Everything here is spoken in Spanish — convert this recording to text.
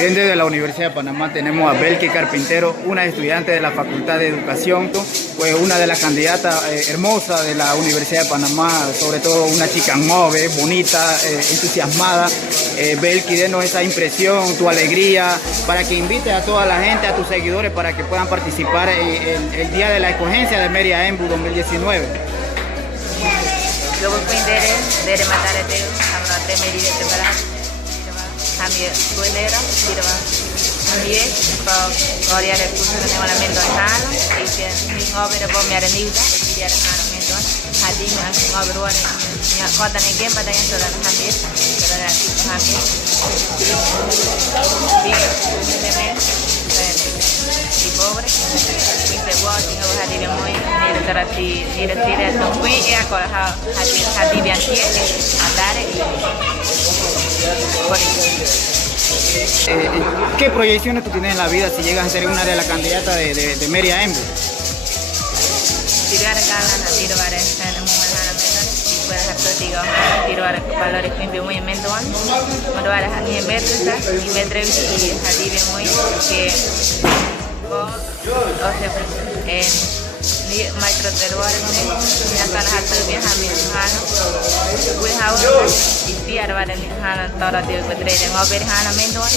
Bien, desde la Universidad de Panamá tenemos a Belki Carpintero, una estudiante de la Facultad de Educación, pues una de las candidatas hermosas de la Universidad de Panamá, sobre todo una chica joven, bonita, entusiasmada. Belki, denos esa impresión, tu alegría, para que invites a toda la gente, a tus seguidores, para que puedan participar en el día de la escogencia de Meria Embu 2019. Luego de matar a Dios, a de medir de verdad. Hamie bolera, dirva. Hamie Korea de curso de lamento hano, y que mi obra por mi arenida, y era hano mento. Hadi mi obra ya kota ne game pada yang sudah hamie, sudah hamie. Y pobre, de watching over hadi de muy ni terati ni de tira no fue ya con hadi bien tiene andare ¿Qué proyecciones tú tienes en la vida si llegas a ser una de las candidatas de Meria Embu? Tirar ganas a tiro para estar en un y puedes hacer digo tiro para valores que muy mendoan cuando vas a ni metros y metros y hadi bien muy que o sea ni maestro de lugar ya están haciendo bien a mi hermano pues ahora y si ahora van a mi hermano todo de que traen a ver a mendoan